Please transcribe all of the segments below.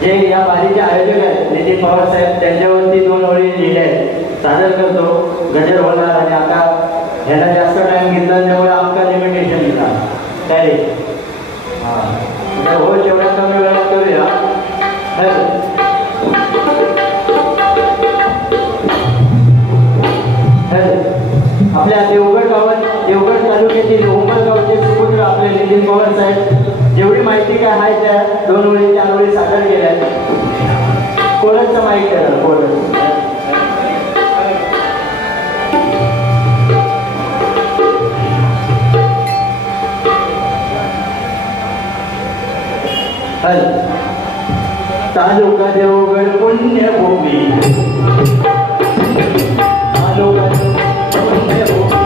जे या बारीचे आयोजक आहेत नितीन पवार साहेब त्यांच्यावरती 2 ओळी लिहिल्या आहेत सादर करतो. गजर होणार आणि आता ह्याला जास्त टाइम घेतला त्यामुळे आमका लिमिटेशन दिला काय हो तेवढ्या कमी वेळात करूया. आपल्या देवगड तालुक्यातील उंबरगावचे सुपुत्र आपले नितीन पवार साहेब जेवढी माहिती काय आहे त्या 2 ओळी 4 ओळी सादर केल्या. कोणचं माहिती आहे कोण तालुका देवगड पुण्यभूमी तालुका पुण्यभूमी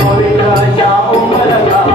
पवित्राच्या उंबरगाव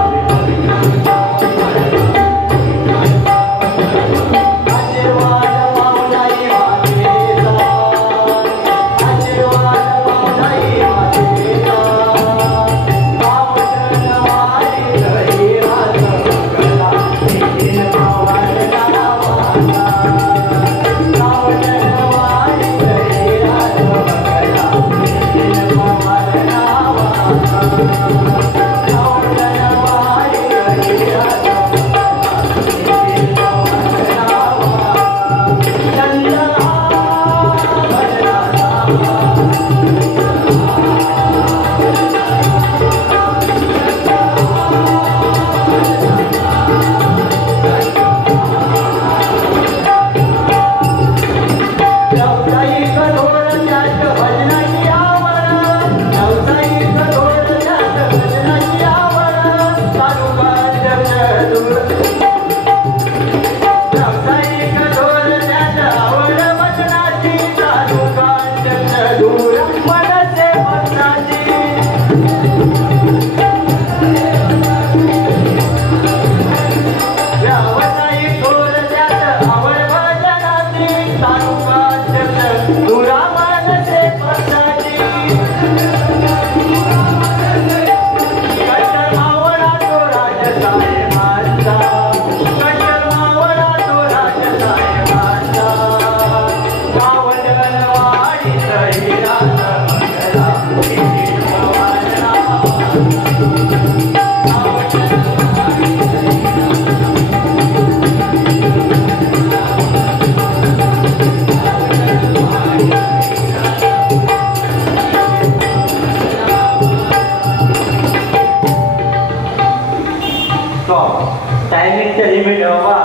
टायमिंगचं लिमिट बाबा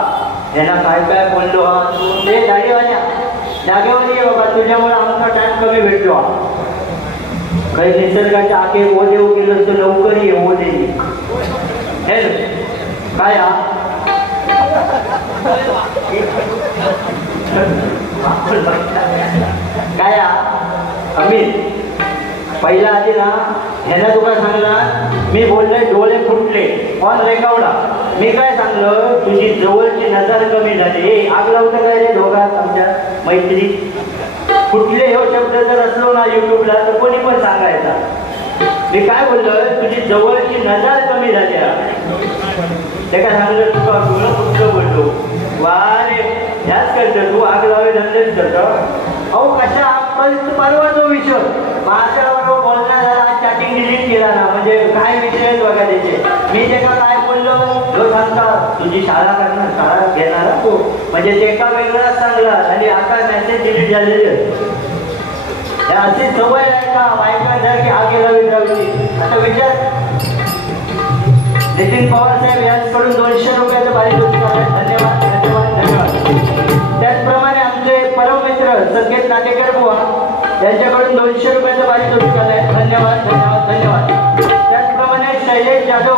यांना काय काय बोललो ते गाडीवाल्या जागेवर ये बाबा तुझ्यामुळे आमचा टाइम कमी भेटतो. काही निसर्गाच्या आगे ओले गेलं तर लवकर ये ओले हे काय काय अमित पहिला आधी ना ह्याला तुका सांगला मी बोलले डोळे फुटले ऑन रेकॉर्डा. मी काय सांगलं तुझी जवळची नजर कमी झाली. आग लावतं काय रे दोघात आमच्या मैत्री फुटले हो शब्द जर असलो ना युट्यूबला तर कोणी पण सांगायचा. मी काय बोललं तुझी जवळची नजर कमी झाली. ते काय सांगलं तुका डोळं फुटलं बोलतो वा रे ह्याच करतो तू आग लावे धंदेच करतो. अहो कशा परवा जो विषय माझ्याबरोबर बोलणं झाला चॅटिंग डिलीट केला ना म्हणजे काय विषय बघा त्याचे. मी ते काय बोललो तो सांगता तुझी शाळा करणार शाळा घेणार तो म्हणजे ते एका वेगळाच सांगला आणि आता मेसेज डिलीट झालेले अशी सवय आहे का वाईट झाली की आगे लावी जावी. आता विचार नितीन पवार साहेब यांच्याकडून 200 रुपयाचं पारितोषिक आहे. धन्यवाद धन्यवाद धन्यवाद. त्याचप्रमाणे आमचे परममित्र संकेत नाटेकर बुवा यांच्याकडून 200 रुपयाचं पारितोषिक आलंय. धन्यवाद धन्यवाद धन्यवाद. त्याचप्रमाणे शैलेश जाधव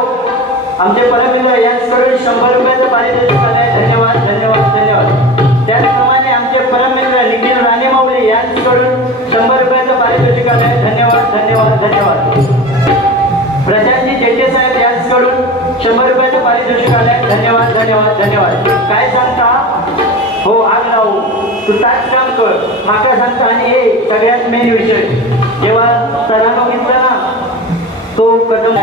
आमचे परममित्र यांच्याकडून 100 रुपयाचं पारितोषिक आलंय. धन्यवाद धन्यवाद धन्यवाद. त्याचप्रमाणे आमचे परममित्र निखिल राणेमाऊली यांच्याकडून 100 रुपयाचं पारितोषिक आलंय. धन्यवाद धन्यवाद धन्यवाद. प्रशांतजी जेके साहेब यांच्याकडून 100 रुपयाचं पारितोषिक आलंय. धन्यवाद धन्यवाद धन्यवाद. काय सांगता हो आग लावू तू ताच काम कर माका सांगता. आणि हे सगळ्यात मेन विषय जेव्हा सरांनो घेतला ना तो कदम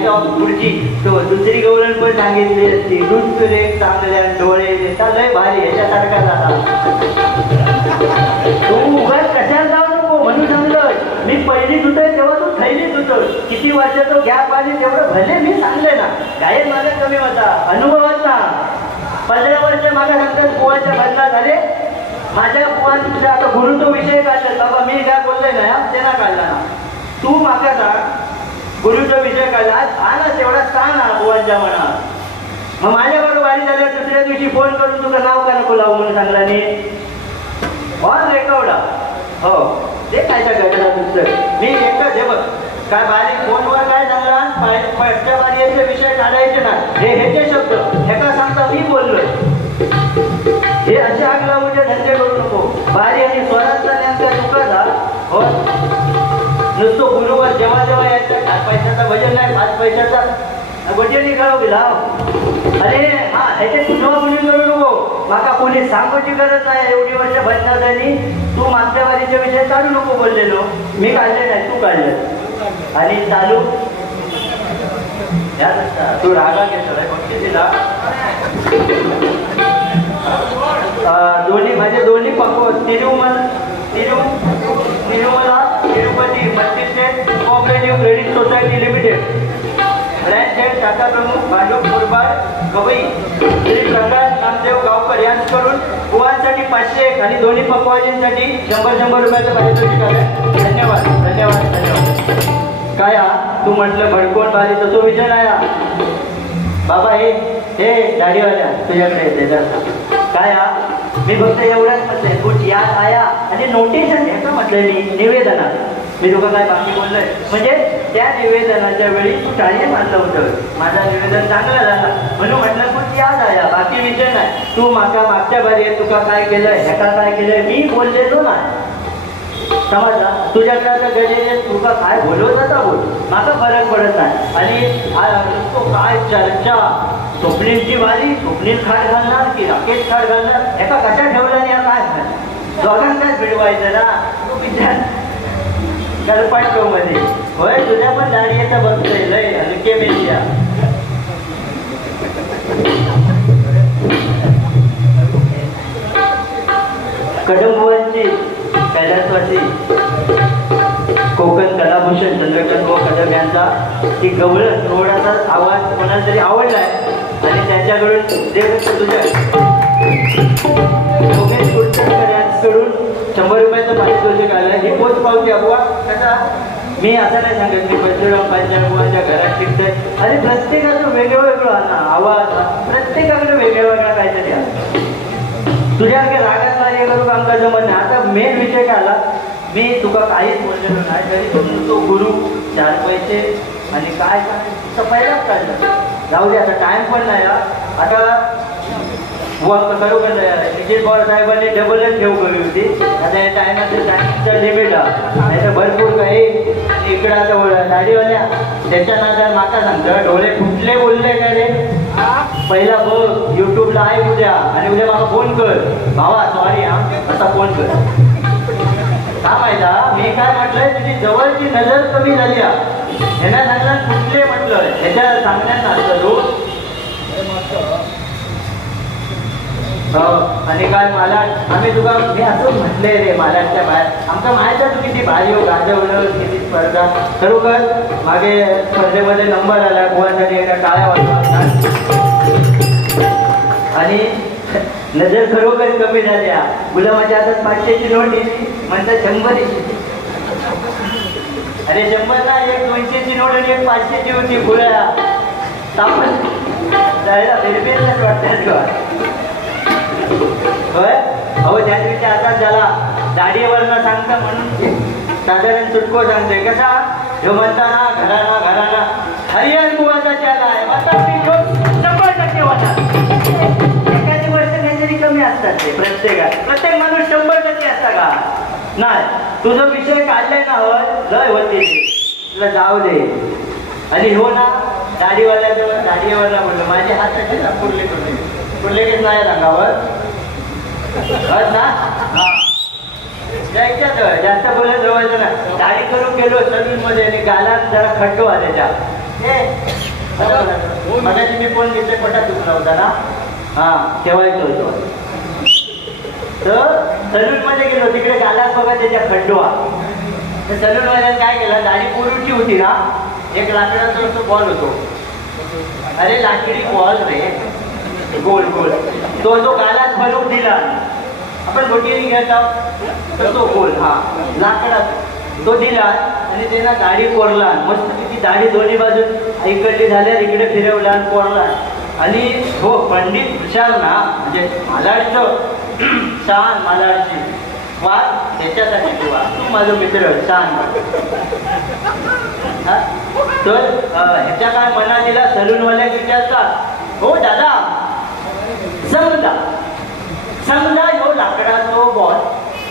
ह्याच्या पुढची तो दुसरी गवळण पण सांगितली असती, दूध पिरे चांगल्या डोळे लय भारी ह्याच्यासारखा झाला. तू उगाच कशाला जाऊ नको म्हणून सांगलं. मी पहिलीत होतोय तेव्हा तू थैलीत होतो. किती वर्ष तो गॅप आली तेवढं भले मी सांगले ना. गायन माझा कमी होता, अनुभवात ना. 15 वर्ष माझ्या नंतर पोहाच्या बंदा झाले. माझ्या पोहांचा आता गुरुत्व विषय काढला बाबा, मी काय बोललोय ना ते ना काढला ना. तू माझा सांग गुरुत्व विषय काढला हा ना, तेवढा सांग ना पोहांच्या मनात. मग माझ्याबरोबर वारी झाल्यावर दुसऱ्या दिवशी फोन करून तुझं नाव का नको लावू म्हणून सांगला नाही. ऑन रेकॉर्ड हो ते काय त्या घटना तुमचं मी एकच हे बघ काय बारीक फोनवर काय सांगला पटच्या बारीचे विषय काढायचे ना. हे ह्याचे शब्द ह्याका सांगता मी बोललोय. हे असे आग लावूचे धंदे करू नको. बारी आणि स्वराचा नेमका चुका झाला हो. नुसतं गुरुवर जेव्हा जेव्हा यायचं 5 पैशाचा भजन नाही, 5 पैशाचा भजन कळव गेला. अरे हा ह्याचे तुझं भजन करू नको. माका कोणी सांगूची गरज नाही. एवढी वर्ष भजनासाठी तू मागच्या वारीच्या विषय काढू नको बोललेलो. मी काढले नाही, तू काढलं. आणि चालू तू रागा घेतोय बघते तिला. माझे दोन्ही पक्व Tirumala Tirupati multi-state cooperative credit society limited branch head शाखा प्रमुख भांडूप मुरबाड गवई श्री प्रकाश नामदेव गावकर यांच्याकडून पोहांसाठी 500 आणि दोन्ही पक्वाजींसाठी 100 रुपयाचं पारितोषिक आलं. धन्यवाद धन्यवाद धन्यवाद. काय तू म्हटलं भडकोण बारी तसो विषय नाही बाबा. हे दाढीवाल्या तुझ्याकडे येते काय मी फक्त एवढंच म्हटलंय कुठ याद आया आणि नोटेशन ह्याचं म्हटलंय मी निवेदनात. मी तुका काय बाकी बोललोय म्हणजे त्या निवेदनाच्या वेळी तू टाळी मानलं होतं. माझा निवेदन चांगला झाला म्हणून म्हटलं कुठ याद आया, बाकी विषय नाही. तू मागच्या बारी तुका काय केलं ह्याका काय केलंय मी बोललेलो नाही. समजला तुझ्याकडे आता गजेले तुका काय बोलवत आता बोल, माका फरक पडत नाही. आणि तो काय चर्चा स्वप्नीलची वारी, स्वप्नील खाट घालणार की राकेश खाट घालणार एका कशा ठेवला नाही काय दोघांनाच भिडवायचं ना. तो विचार गलपाटो मध्ये होय तुझ्या पण दाढी येतं बघतोय लय हलके मेलिया. कदमबुवांची कैलासवासी कोकण कलाभूषण चंद्रकांत कदम यांचा ती गवळ रोडाचा आवाज कोणाला तरी आवडलाय आणि त्यांच्याकडून तुझ्या योगेश कुलकर्णी यांच्याकडून 100 रुपयाचं पारितोषिक आलं. ही पोच पावती अफवा कसा मी असं नाही सांगत. मी परशुराम पंचायतच्या घरात शिकतोय आणि प्रत्येकाचं वेगळं वेगळं ना आवाज, प्रत्येकाकडे वेगळ्या वेगळा काहीतरी आहे. तुझ्यासारख्या रागात कार्य करू काम का जमत नाही. आता मेन विषय काय आला मी तुका काहीच बोललेलो नाही तरी तो गुरु 4 पैसे आणि काय पहिलाच काढलं. जाऊ दे आता टाइम पण नाही. आता खरोखर निखिल पवार साहेबांनी डबलच ठेव करी होती. आता या टायमाचं लिमिट नाही तर भरपूर काही इकडं आता दाढीवाल्या त्याच्या नादात माता सांगतं डोळे फुटले बोलले काय रे. पहिला बघ युट्यूबला आहे उद्या आणि उद्या मला फोन कर भावा सॉरी असा फोन कर. का माहिता मी काय म्हटलंय तुझी जवळची नजर कमी झाली ह्यांना सांगला कुठले म्हटलं ह्याच्या सांगण्यात असतं तू आणि काय मला आम्ही तुका मी असं म्हटलंय रे महाराजच्या बाहेर आमचा माहिती तू किती भारी हो गाजवलं किती स्पर्धा. खरोखर मागे स्पर्धेमध्ये नंबर आला गोवासाठी एका टाळ्या वाजवतात आणि नजर खरोखर कमी झाल्या. गुलामाच्या हातात 500ची नोट येते म्हणतात 100. अरे 100 ना एक 200ची नोट आणि एक 500ची होती गुळ्या तापण जायला बेरबेरच वाटतात का होय. अहो त्या दिवशी आताच झाला दाढीवरनं सांगता म्हणून साधारण चुटको सांगते कसा ह्यो म्हणता ना घराना हरिहर बुवाचा त्याला आहे आता 100% होता. एखादी वर्ष काहीतरी कमी असतात ते प्रत्येक माणूस 100% असता का नाही. तुझा विषय काढलाय ना लय होते तुला जाऊ दे. आणि हो ना दाढीवाला बोललो माझे हात कसे ना कुर्ले केस नाही रंगावर ना जास्त बोलत जवळचं ना. दाढी करून गेलो सलून मध्ये आणि गालात जरा खड्डो आले त्या मगाशी मी फोन घेतले पोटात दुखला होता ना, हा ठेवायचं होतं. तर सलून मध्ये गेलो, तिकडे गालास बघा त्याच्या खड्डवा. तर सलून वाल्याने काय केलं, दाढी पोरूची होती ना, एक लाकडाचा तो बॉल होतो. अरे लाकडी बॉल रे, गोल गोल, तो गालास भरून दिला. आपण गोटीने घ्यायचा तर तो गोल, हा लाकडाचा तो दिला आणि त्यांना दाढी कोरला. मस्त किती दाढी दोन्ही बाजून इकडली झाल्या, इकडे फिरवला आणि कोरला. आणि हो पंडित हुशार ना, म्हणजे मालाडचं छान मालाडची वाद त्याच्यासाठी किंवा तू माझं मित्र छान. तर ह्याच्या काय मनात दिला, सलूनवाल्या विचारतात, हो दादा समजा समजा ह्यो लाकडाचा बॉल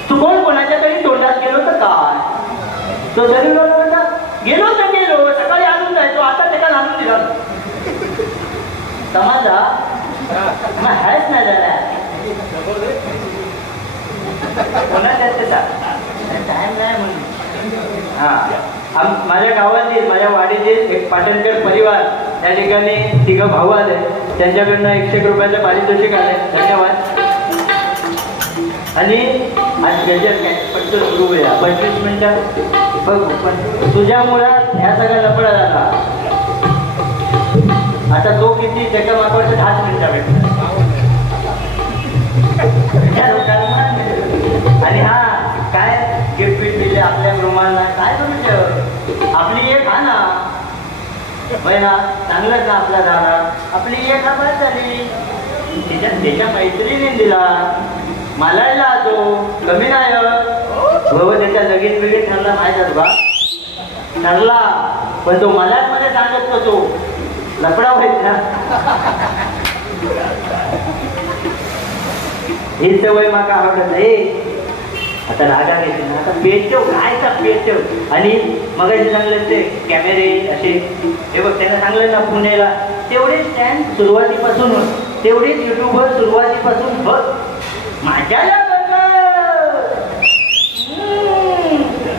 चुकून कोणाच्या तरी तोंडात गेलो तर काय. तो सलूनवाला म्हणता, गेलो तर गेलो, सकाळी आणून जायचो, आता त्याला आणून दिला. समजला मग हॅच नाही झाला टाइम नाही म्हणून. हा माझ्या गावातील, माझ्या वाडीतील एक पाटणकर परिवार त्या ठिकाणी 3 भाऊ आले, त्यांच्याकडनं 101 रुपयाचं पारितोषिक आले, धन्यवाद. आणि आज त्याच्यात काय पटकन सुरू होऊया, 25 मिनिटात बघू. पण तुझ्या मुळात ह्या सगळ्या लफडा झाला. आता तो किती त्याच्या मागवरचं 10 मिनिटं भेटत. आणि हा काय गिफ्ट बिफ्ट दिले आपल्या रुमाला, काय करू ठेव, आपली एक हा ना ना चांगलंच ना आपला दारा, आपली एक हा बस झाली. त्याच्या मैत्रिणीने दिला, मालायला तो कमी नाही हो. त्याच्या लगीन बिगीन ठरला माहिती बा, ठरला. पण तो मलाच मध्ये सांगत तो लफडा व्हायचा. ही सवय माका आवडत नाही. आता रागा घेते ना, आता पेटव कायचा पेटव. आणि मग सांगलं ते कॅमेरे असे, हे बघ त्यांना सांगलं ना पुण्याला तेवढे स्टँड सुरुवातीपासून, तेवढेच युट्यूबर सुरुवातीपासून बघ. माझ्याला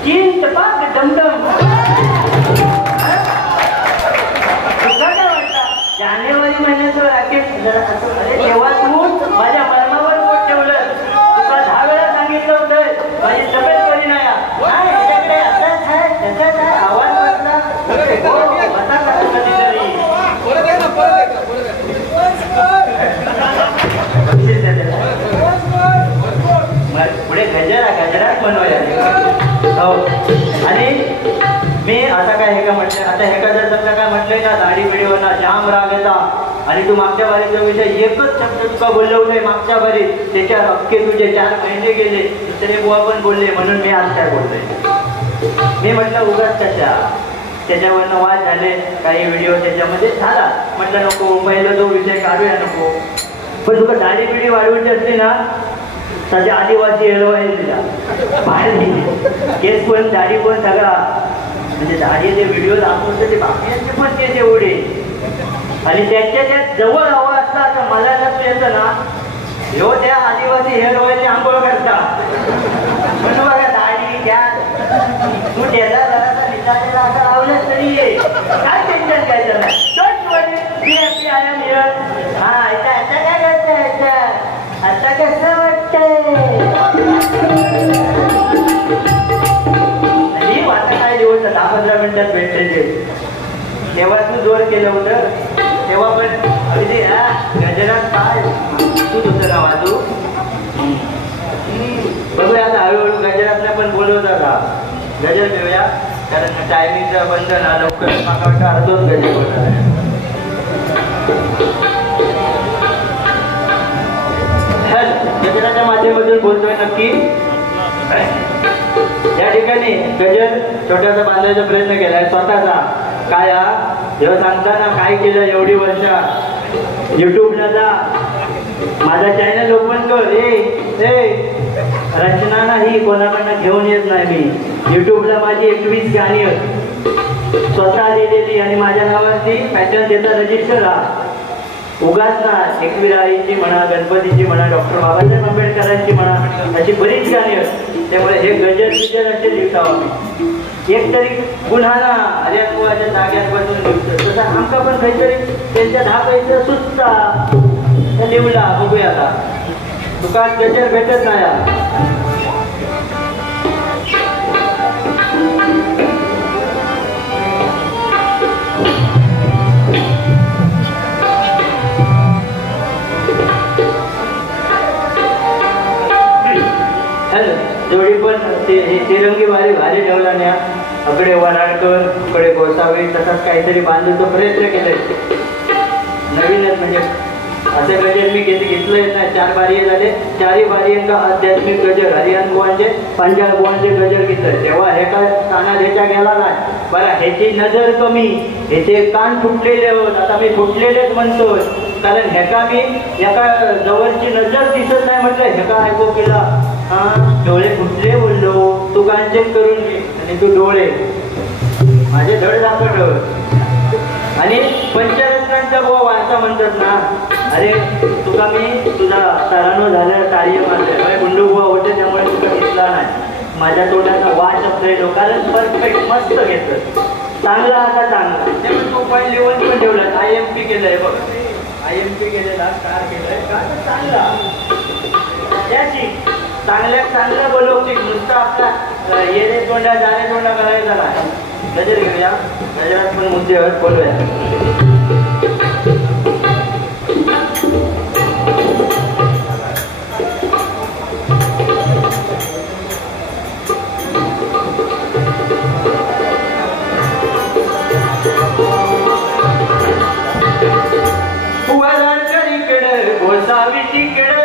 चीन टपाक डमडम जानेवारी महिन्याचं राकेट जरा असं. अरे तेव्हा तू माझ्या मर्मावर बोट ठेवलं, तुला 10 वेळा सांगितलं होतं माझी तब्येत बरी नाही. त्याच्याकडे असंच आहे त्याच्यात आहे, आवाज वाटला पुढे गजरात बनवायला. हो आणि मी आता काय हे का म्हटलं, आता हे का जर समजा काय म्हटलंय ना, दाढी बिडीवर ना जाम राग येता. आणि तू मागच्या बारीचा विषय एकच शब्द तुका बोललो होते मागच्या बारी, त्याच्या अख्खे तुझे 4 महिने गेले. दुसरे बुवा पण बोलले म्हणून मी आज काय बोलतोय. मी म्हटलं उगाच कशा, त्याच्यावरनं वाद झाले, काही व्हिडिओ त्याच्यामध्ये झाला. म्हटलं नको, पहिला जो विषय काढूया नको. पण तुला दाढी बिडी वाढवायची असते ना, सध्या आदिवासी हेळवायला दिला बाहेर गेली, केस पण दाढी पण सगळा. म्हणजे दाढीचे व्हिडिओ दाखवतो ते बाकीचे पण केस एवढे. आणि त्याच्या त्यात जवळ हवा असला तर मला तू येतं ना, ह्यो त्या आदिवासी हेअर ऑइलने आंघोळ करता. म्हणून बघा दाढी घ्या, तू त्याला जरासा निघालेला असं लावलंच तरी ये, काय टेन्शन घ्यायचं नाही. हा आता काय करताय, आता कसं वाटतंय. काय दिवस 10-15 मिनिटात भेटते. तेव्हा तू जोर केलं होतं, तेव्हा पण अगदी गजरात काय तू होतं का वाजू. बघूया आता हळूहळू गजरातला पण बोलवता का, गजर घेऊया. कारण टायमिंगचा बंद ना, लवकर मागा अर्धोच गजर होणार. गजराच्या माध्यमातून बोलतोय नक्की. या ठिकाणी गजर छोट्यासा बांधायचा प्रयत्न केलाय स्वतःचा. काय जेव्हा सांगताना काय केलं एवढी वर्ष, युट्यूबला जा, माझा चॅनल ओपन कर. रचना नाही कोणाकडनं घेऊन येत नाही मी. युट्यूबला माझी 21 गाणी स्वतः लिहिलेली आणि माझ्या नावाची पॅटर्न देता रजिस्टर. उगाच ना एकविराईची म्हणा, गणपतीची म्हणा, डॉक्टर बाबासाहेब आंबेडकरांची म्हणा, अशी बरीच गाणी आहेत. त्यामुळे हे गजर बिजर असे लिहितो आम्ही. एक तरी गुन्हा ना हरियाणच्या जाग्यात बसून लिवतं तसं आमका पण काहीतरी त्यांच्या 10 पैसे सुचता लिवला बघूया आता तुका गजर भेटत नाही जेवढी पण तिरंगी भारी भारी ठेवला न्या अकडे वराडकर अकडे गोसावी तसाच काहीतरी बांधूचा प्रयत्न केले नवीनच म्हणजे असे गजर मी घेतलंय ना 4 बारी झाले 4ही बारींका आध्यात्मिक गजर हरियाण बुवांचे पंजाब बुवांचे गजर घेतलंय तेव्हा हे काय काना ह्याच्या गेला नाही बरं ह्याची नजर कमी ह्याचे कान फुटलेले होत आता मी फुटलेलेच म्हणतोय कारण ह्याका मी एका जवळची नजर दिसत नाही म्हटलं ह्याका ऐकू केला हा डोळे फुटले बोललो तू कान चेक करून घे आणि तू डोळे माझे धड दाखवत आणि पंचरत्नांचा बुवा वारसा म्हणतात ना अरे तुका मी तुझा सरानो झाल्या कार्य मारले गुंडू बुवा होते त्यामुळे तुका दिसला नाही माझ्या तोंडाचा वाट असलेलो कारण परफेक्ट मस्त घेतलं चांगला आता चांगला त्यामुळे तू पॉईंट लेवल पण ठेवला IMP केलंय बघ IMP केलेला कार केलंय का चांगला त्याची चांगल्यात चांगलं बोलवते नुसतं आपला येणे तोंडा जाणे तोंडा करायचा नाही गजर घेऊया गजरात पण मुद्दे बोलूया गोसावी तिकडे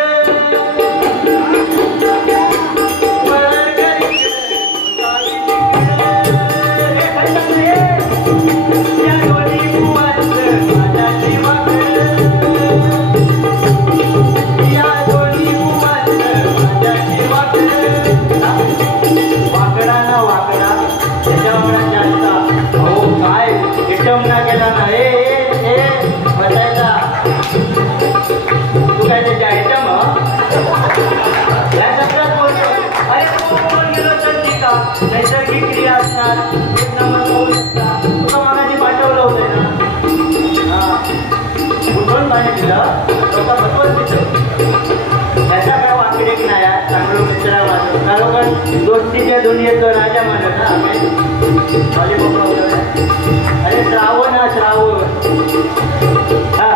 नैसर्गिक क्रिया असतात तुला मागाशी पाठवलं होतं ना कुठून पाणी दिलं स्वतः भगवत दिलं त्याचा काय वाकडे की नाही चांगलं मित्र वाटत कारण दोस्तीच्या दुनियेचा राजा म्हणत ना अरे श्रावण हा श्रावण हा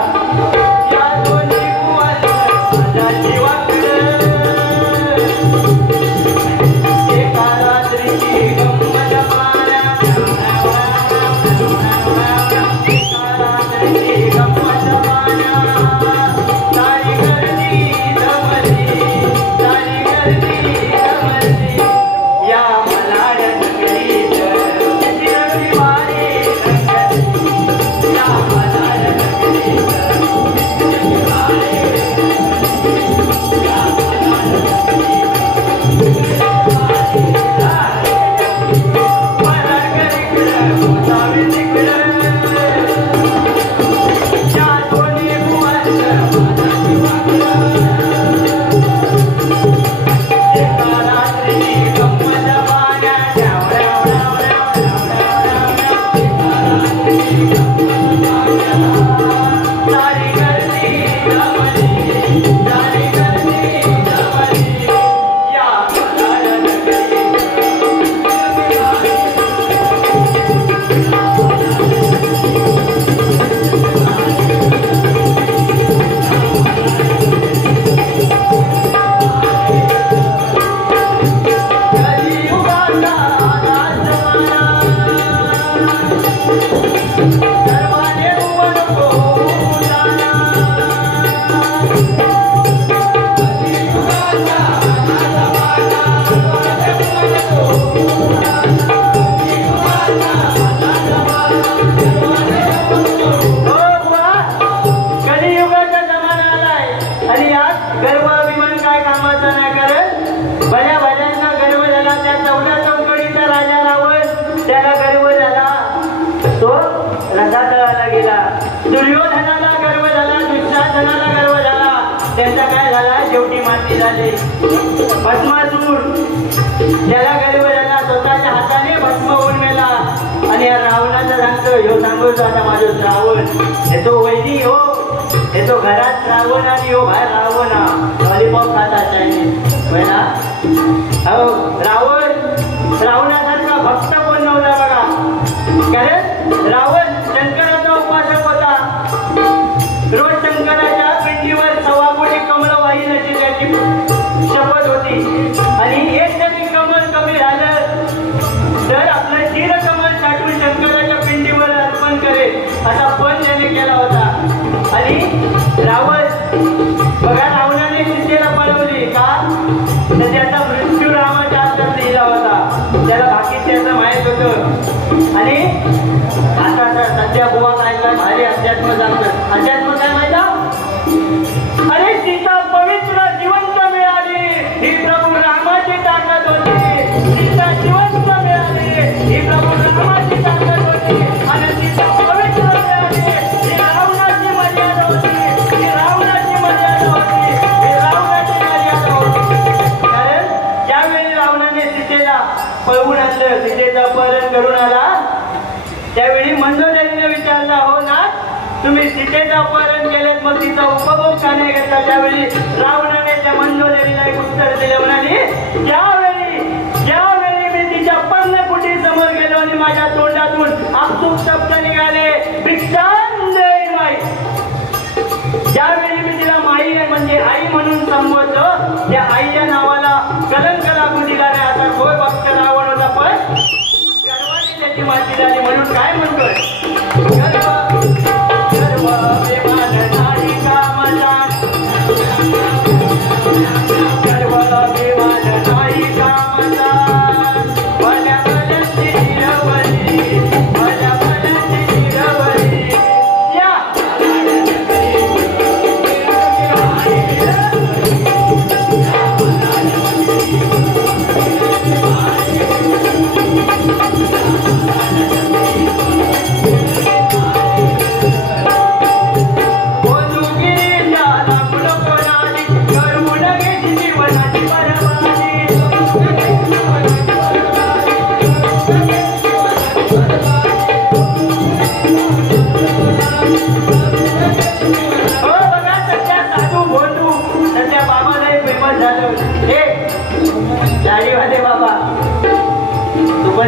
त्यांचा काय झाला, शेवटी माती झाली. भस्मासूर ज्याला गरीब झाला स्वतःच्या हाताने भस्म होऊन मेला. आणि या रावणाचा सांगतो, ह्यो सांगतो आता माझं श्रावण येतो वैदी हो, येतो घरात श्रावण आणि हो बाहेर रावणा लॉलीपॉप खातात चायनीज ना. हो रावण, रावणासारखा भक्त कोण नव्हता बघा. कारण रावण शंकराचा उपासक होता. रोज शंकराच्या पिंडीवर 1.25 कोटी कमळ वाहील अशी त्याची शपथ होती. आणि एक जरी कमळ कमी झालं तर आपलं चिर कमळ साठवून शंकराच्या पिंडीवर अर्पण करेल असा पण त्याने केला होता. आणि रावण बघा, रावणाने सीतेला पळवली का, तर त्याचा मृत्यू रामाच्या हातात लिहिला होता. त्याला बाकी त्याचं माहित होतं. आणि आता सध्या बुवा काय काय भारी अध्यात्म सांगतात. अध्यात्म काय माहिती, अरे सीता पवित्र जिवंत मिळाली ही प्रभू रामाची ताकद होती. सीता जिवंत मिळाली ही प्रभू रामाची ताकद होती. आणि सीता पवित्र मिळाली ही रावणाची मर्यादा होती. ही रावणाची मर्यादा होती. ही रावणाची मर्यादा होती. कारण ज्यावेळी रावणाने सीतेला पळवून आणलं, सीतेचं अपहरण करून आला, त्यावेळी मंदोदरीने विचारला, हो ना तुम्ही सीतेचं अपहरण केलेत, मग तिचा उपभोग का नाही घेतला. त्यावेळी रावणाने त्या मंदोदरीला एक उत्तर दिले, म्हणाली ज्यावेळी मी तिच्या पर्णकुटी समोर गेलो आणि माझ्या तोंडातून आपसूक शब्द निघाले, भिक्षां देई माई. ज्यावेळी मी तिला माई म्हणजे आई म्हणून संबोधलो, त्या आईच्या नावाला कलंक लागू दिला नाही. आता होय भक्त रावण होता, पण गर्वाने त्याची माती झाली. म्हणून काय म्हणतोय,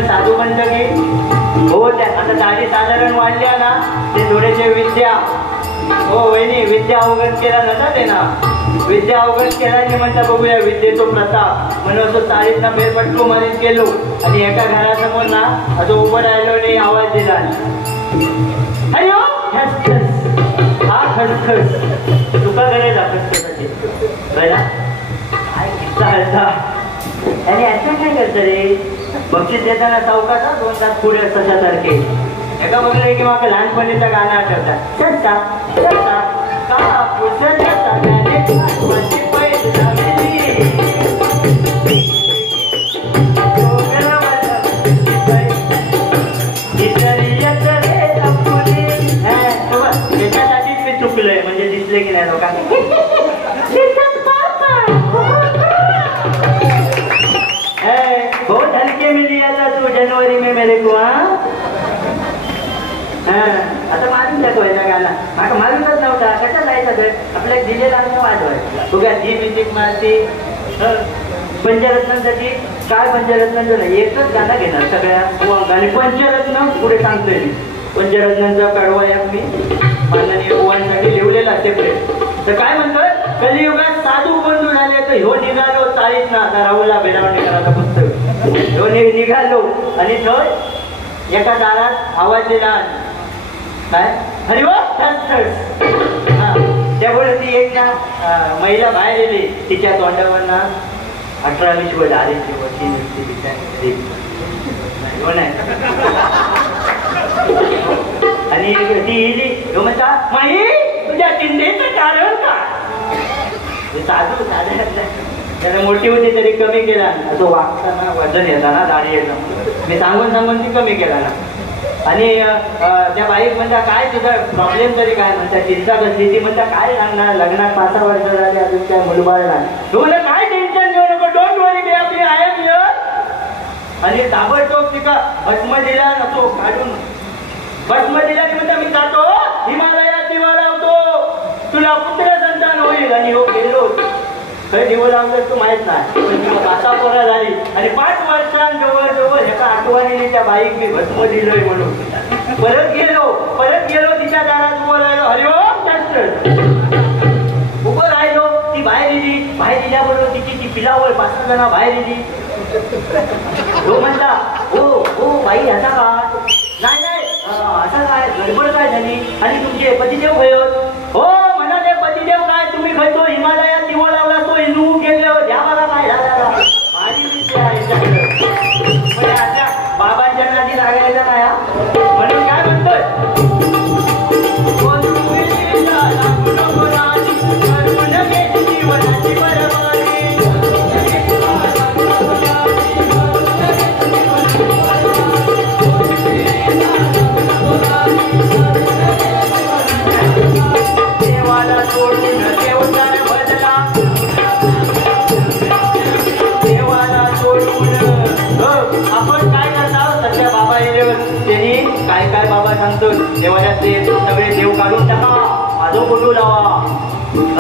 साधू म्हणतो की हो, त्या आता दाढी साधारण वाढल्या ना, ते थोडेसे विद्या, हो वहिनी विद्या अवगत केला नव्हता ते ना, विद्या अवगत केला आणि म्हणता बघूया विद्येतो प्रताप म्हणून तो चाळीतना फेरपटको मारीत गेलो. आणि एका घरासमोर ना असं उभं राहिलो आणि आवाज दिला, अयो खसखस, हा खसखस तुका करायचा खसखसाठी पहिला काय किस्सा हलता. आणि असं काय करत रे, बक्षीस देताना चौकाचा 2 तास पुढे तशासारखे एका बघले की मग लहानपणीचं गाणं आठवतात, सत्ता सत्ता का पुसत त्याच्यासाठीच मी चुकलोय, म्हणजे दिसले की नाही लोकांना. बहुत हल्के में लिया था तू जनवरी में मेरे को. आता मारून दाखवायचा गाणं, माका मारूनच नव्हता, कसा जायचा घर आपल्या दिलेला वाजवायचा. तुझ्या जी म्युझिक मारती पंचरत्नांसाठी काय, पंचरत्नांचं नाही एकच गाणं घेणार सगळ्या. आणि पंचरत्न पुढे सांगतोय मी, पंचरत्नांचा कडवा या मी माननीय ओवांसाठी लिहिलेला सेपरेट. तर काय म्हणतोय, कलियुगात साधू बंधू झाले तर ह्यो निघालो चाळीत ना, आता राहुलला भेडावणी करायचं पुस्तक ह्यो निघालो. आणि तो एका दारात आवाज दिला, काय हरिओ त्यामुळे ती एक ना महिला बाहेर येते, तिच्या तोंडावर ना 18-20 वर्ष आधीची वरची नुसती आणि ती येली म्हणता, माई तुझ्या चिंतेचं कारण का. साधू साध्या त्याला मोठी होती तरी कमी केला, तो वागताना वजन येताना दाढी येतं, मी सांगून ती कमी केला ना. आणि त्या बाईक म्हणता काय तुझा प्रॉब्लेम तरी काय म्हणता चिंता कसली ती म्हणता काय सांगणार लग्नात 5 वर्ष झाली अजून काय मुलबाळ नाही तुला काय टेन्शन घेऊ नको डोंट वरी बे आपली आय एम हिअर आणि ताबडतोब तिका भस्म दिला नको काढून भस्म दिला की म्हणता मी जातो हिमालयात दिवा लावतो तुला पुत्र संतान होईल आणि हो गेलो खरं दिवं लावलं तू माहित नाही पण आता पोरा झाली आणि 5 वर्षांजवळ एका आठवणीने त्या बाईक मी भस्म दिलोय म्हणून परत गेलो तिच्या दारात उभं राहिलो हरिओम शास्त्र उभं राहिलो ती बाहेर दिल्याबरोबर तिची ती पिलावर 5 जण बाहेर दिली तो म्हणला हो बाई आता का नाही आता काय गडबड काय झाली आणि तुमचे पतिदेव भयत हो म्हणा ते पतिदेव काय तुम्ही खतो हिमालयात दिवा लावला तो हिंदू गेल्यावर द्या मला काय झाला माझी विषय आहे आता बाबांच्या नादी लागायला नाही म्हणून काय म्हणतोय काय बाबा सांगतो देवाचे सगळे देव काढून टाका माझं फोटो लावा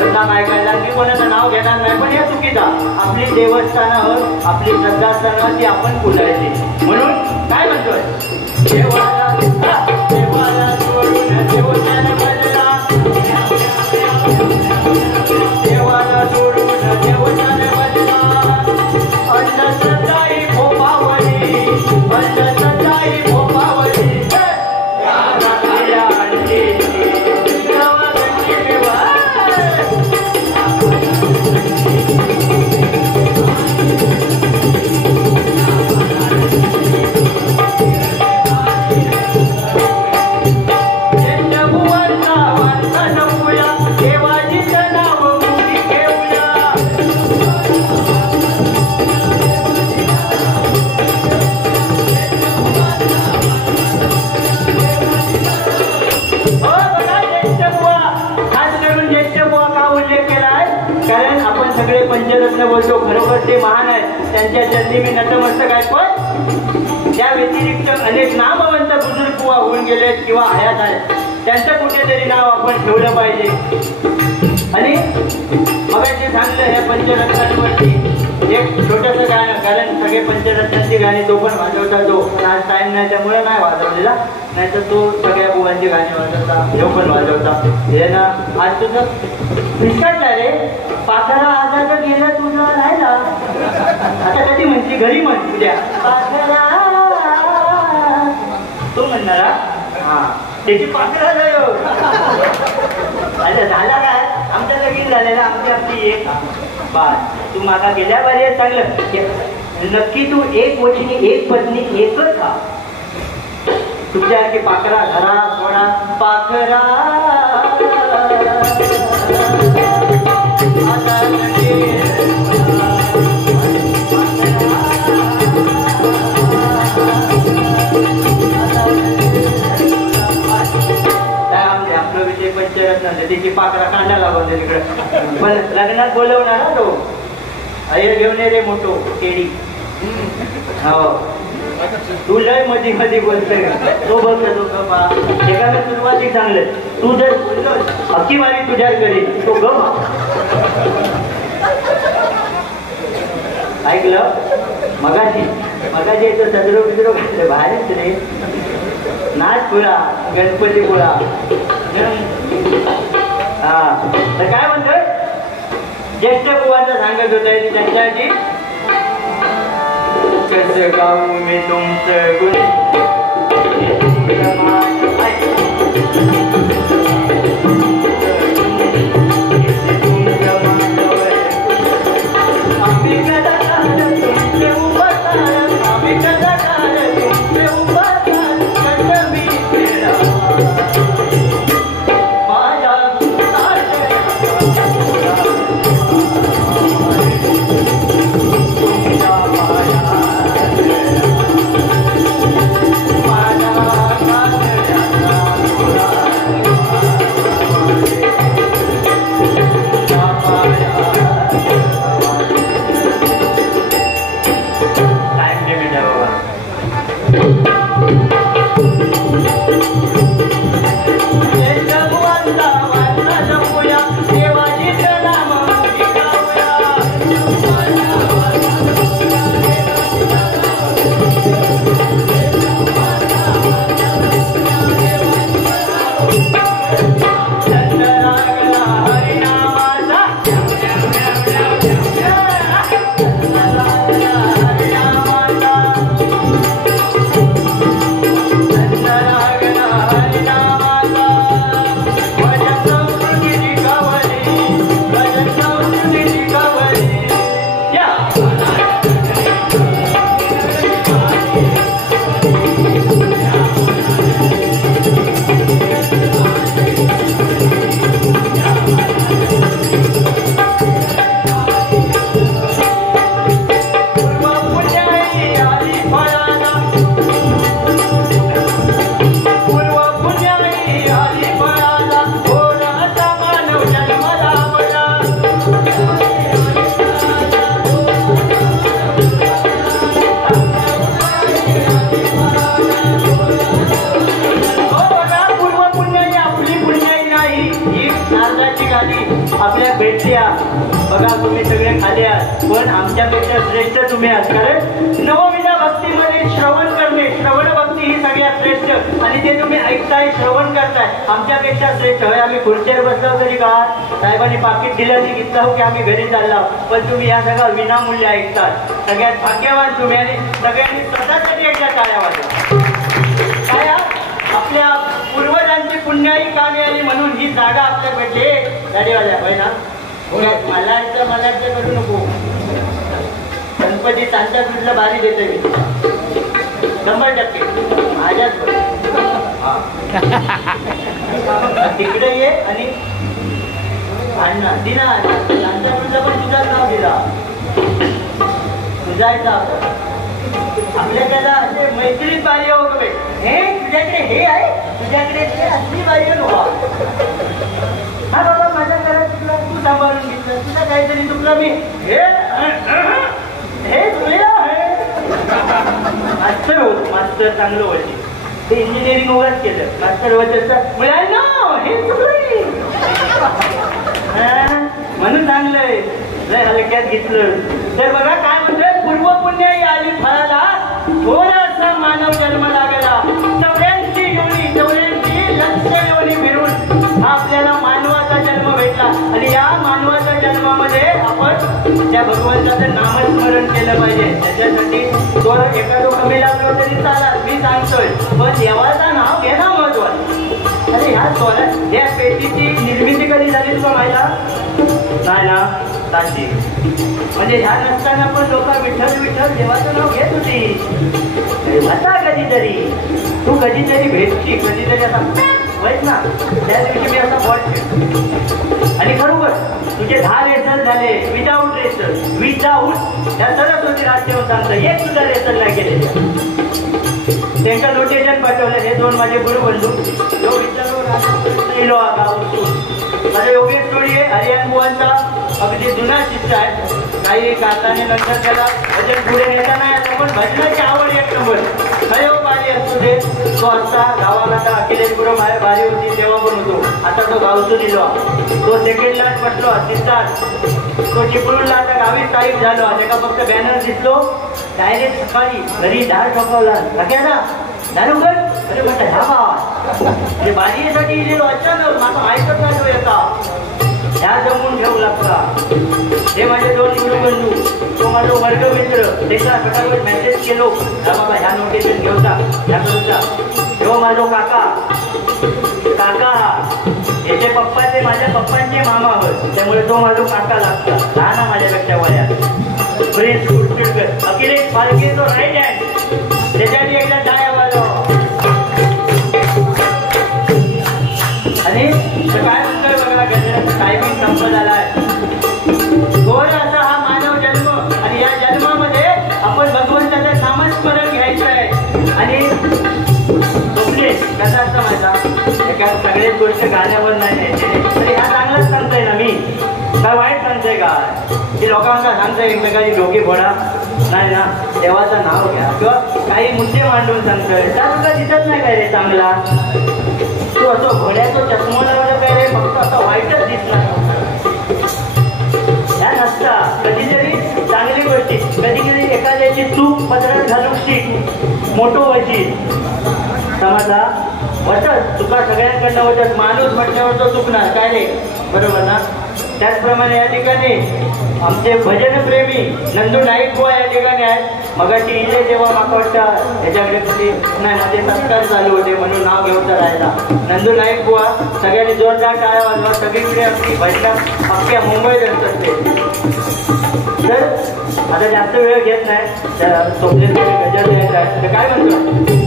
असा काय काय मी कोणाचं नाव घेणार नाही पण हे चुकीचा आपली देवस्थानं आपली श्रद्धास्थानं ती आपण पुजायची म्हणून काय म्हणतोय देवाला सोडून देवताने बदला देवाला सोडून देवताने बदला अंधश्रद्धाई भोपावली अंधश्रद्धाई भोपावली पंचरत्न बोलतो खरोखर ते महान आहेत त्यांच्या चरणी मी नतमस्तक आहे पण त्या व्यतिरिक्त अनेक नामवंत बुजुर्ग होऊन गेलेत किंवा हयात आहेत त्यांचं कुठेतरी नाव आपण ठेवलं पाहिजे आणि मग ते सांगलं ह्या पंचरत्नांवरती एक छोटंसं गाणं कारण सगळे पंचरत्नांची गाणी तो पण वाजवता तो पण आज टाइम नाही त्यामुळे नाही वाजवलेला नाहीतर तो सगळ्या बुवांची गाणी वाजवता हे पण वाजवता हे ना आज तुझं विसरला रे पाखरा आजार गेला तुझा राहिला आता कधी म्हणते घरी म्हण उद्या पाखरा तो म्हणणारा हा त्याची पाखरा जायो आता झाला काय आमच्या लगीन झालेला आमची एक बास तू मागा गेल्या बरे चांगलं नक्की तू एक वचनी एक पत्नी एकच हा तुझ्यासारखी पाखरा घरा सोडा पाखरा आपलं विषय पंचरत्न त्याची पाकरा कांदा लावून तिकडे पण लग्नात बोलवणार तो अय घेऊन ये रे मोठो केडी हो तू लय मध्ये मध्ये बोलतोय तो बघ तो एखाद्या सुरुवाती चांगलं तू जर बोललो अख्खी वारी तुझ्याच घरी तो गमा ऐकलं मगाशी इथं सदरो बिदरो घातलं बाहेरच रे नाच पुरा गणपती पुरा हा तर काय म्हणतोय ज्येष्ठ बुवांना सांगत होत त्यांच्यासाठी कसं गाऊ मी तुमचं गुण महाराजाची गादी आपल्या भेटल्या बघा तुम्ही सगळे खाली आहात पण आमच्यापेक्षा श्रेष्ठ तुम्ही आहात कारण नवविधा भक्तीमध्ये श्रवण करणे श्रवण भक्ती ही सगळ्यात श्रेष्ठ आणि ते तुम्ही ऐकताय श्रवण करताय आमच्यापेक्षा श्रेष्ठ होय आम्ही खुर्चीवर बसलो तरी का साहेबांनी पाकिट दिल्याने घेतला हो की आम्ही घरी चाललो पण तुम्ही या सगळं विनामूल्य ऐकतात सगळ्यात भाग्यवान तुम्ही आणि सगळ्यांनी स्वतःसाठी एकदा टाळ्या वाजवा काय आपल्या पूर्वजांची पुण्याई कामे आली म्हणून ही जागा आपल्या भेटली गाडीवाल्या होय ना मला करू नको गणपती त्यांच्या तुझला बारी देते मी 100% माझ्याच तिकडे ये आणि अण्णा दिना त्यांच्या तुझला पण तुझाच नाव दिला तुझायचा आपल्या त्याला असे मैत्रीत बारी हो गं हे तुझ्याकडे हे आहे तुझ्याकडे ते असली बारी नव्हा हा बाबा माझ्या घरात तुला तू सांभाळून घेतलं तुला काहीतरी तुला मी हे तुला मास्तर होत मास्तर चांगलं वळली ते इंजिनिअरिंग वगैरेच केलं मास्तर वगैरे मुलांना हे तुला म्हणून चांगलंय लय हलक्यात घेतलं तर बघा काय म्हणतोय पूर्व पुण्य आली फळाला थोडासा मानव जन्म लागला 84 लक्ष योनी फिरून आपल्याला मानवाचा जन्म भेटला आणि या मानवाच्या जन्मामध्ये आपण त्या भगवंताचं नामस्मरण केलं पाहिजे त्याच्यासाठी तो एखादं कमी लागलो तरी चालत मी सांगतोय पण देवाचं नाव घेणं महत्वाचं अरे ह्या पेटीची निर्मिती कधी झाली तुला माहिती नाही ना ताशी म्हणजे ह्या नसताना पण लोक विठ्ठल विठ्ठल देवाचं नाव घेत होती आता कधीतरी तू कधीतरी भेटची कधीतरी असा माहित ना त्या दिवशी मी असा बॉल आणि खरोबर तुझे 10 रेसल झाले विदाऊट रेसल विदाऊट त्या सरस्वती राज्य सांगतं एक सुद्धा रेसल नाही गेले त्यांच्या नोटेशन पाठवलं हे 2 माझे गुरुबंधू जो विचारलो माझा योगेश जोडी आहे हरियाण बुवांचा अगदी जुना शिष्य आहे काही काकाने नंतर त्याला भजन पुढे नेता नाही आता पण भजनाची आवड एक नंबर खयो बारी असतो दे तो आता गावाला आता अखिलेश गुरु बाहेर बारी होती तेव्हा पण होतो आता तो गावचो दिलो तो सेकंडलाच बसलो तिथाच तो चिपळूणला आता गावी स्थायिक झालो त्याला फक्त बॅनर दिसलो डायरेक्ट सकाळी घरी डाळ ठोकवला सगळ्याला दारूगड अरे म्हटलं ह्या बा बाजीसाठी इलेलो अचानक माझा ऐकत नाही तो येता ह्या जमून घेऊ लागता हे माझे 2 गुरुबंधू तो माझा वर्गमित्र त्याला फटाफट मेसेज केलो बाबा ह्या नोटिशन घेऊता ह्या करूचा हो माझो काका याचे पप्पाचे माझ्या पप्पांचे मामा होत त्यामुळे तो माझा काका लागता लहान माझ्यापेक्षा वयात प्रिन्स कुटकुटकर अखिलेश फाळके तो राईट हँड त्याच्यासाठी एकदा टाळ्या वाजव आणि काय म्हणतोय बघा गजराचा टायमिंग संपत आलाय थोडासा हा मानव जन्म आणि या जन्मामध्ये आपण भगवंताचं नामस्मरण घ्यायचं आहे आणि स्वप्ने कसा असतं माझा सगळ्याच गोष्ट गाण्यावर नाही न्यायची तरी हा चांगलाच सांगतोय ना मी काय वाईट सांगतोय का की लोकांना सांगतोय एकमेकाची डोकी फोडा नाही ना देवाचं नाव घ्या किंवा काही मुद्दे मांडून सांगतोय त्या तुला दिसत नाही काय रे चांगला तू असं घोड्याचं चष्मा लावलं काय रे फक्त असं वाईटच दिसला ह्या नसता कधीतरी चांगली गोष्टी कधी एखाद्याची चूक पदरात घालून शिक मोठो व्हायची समाजा वाटत चुका सगळ्यांकडनं वाटत माणूस म्हटल्यावर तो चुकणार काय रे बरोबर ना त्याचप्रमाणे या ठिकाणी आमचे भजनप्रेमी नंदू नाईक बुवा या ठिकाणी आहेत मगाशी इले जेव्हा माका वाटतं ह्याच्याकडे कधी नाही माझे संस्कार चालू होते म्हणून नाव घेऊन राहायला नंदू नाईक बुवा सगळ्यांनी जोरदार टाळ्या वाजवा सगळीकडे आपली भजना अख्ख्या मुंबईत असते तर आता जास्त वेळ घेत नाही त्या सोपले गजर येत आहे तर काय म्हणतो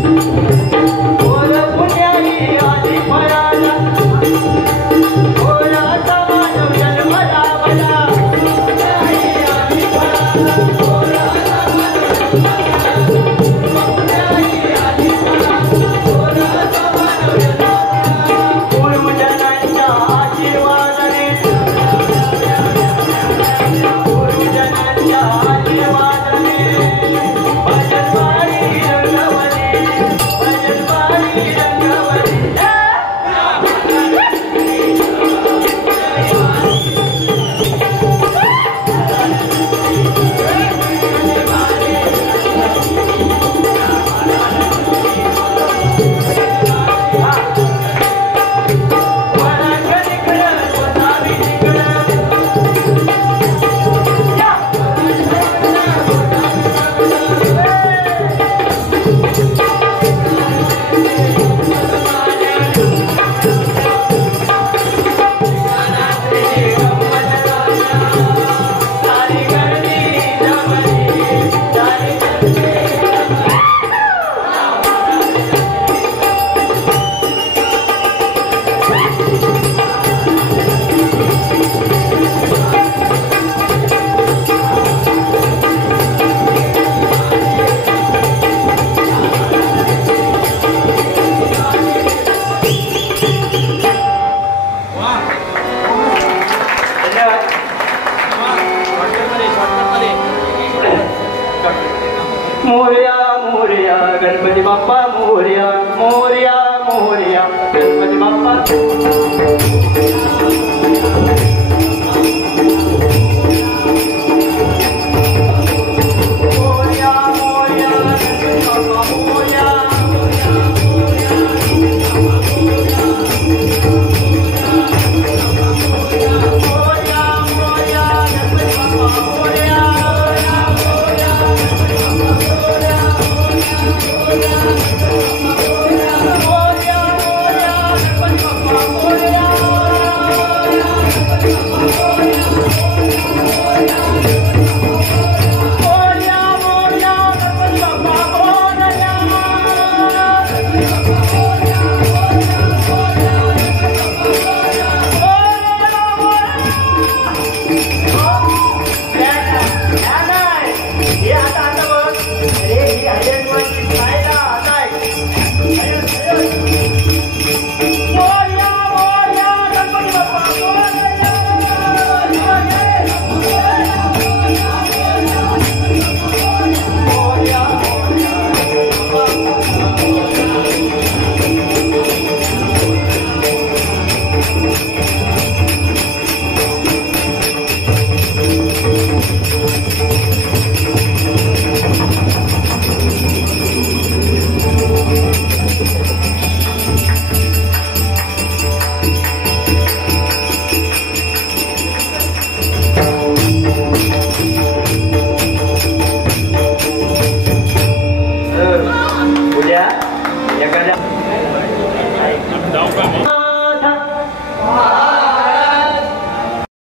गणपती बाप्पा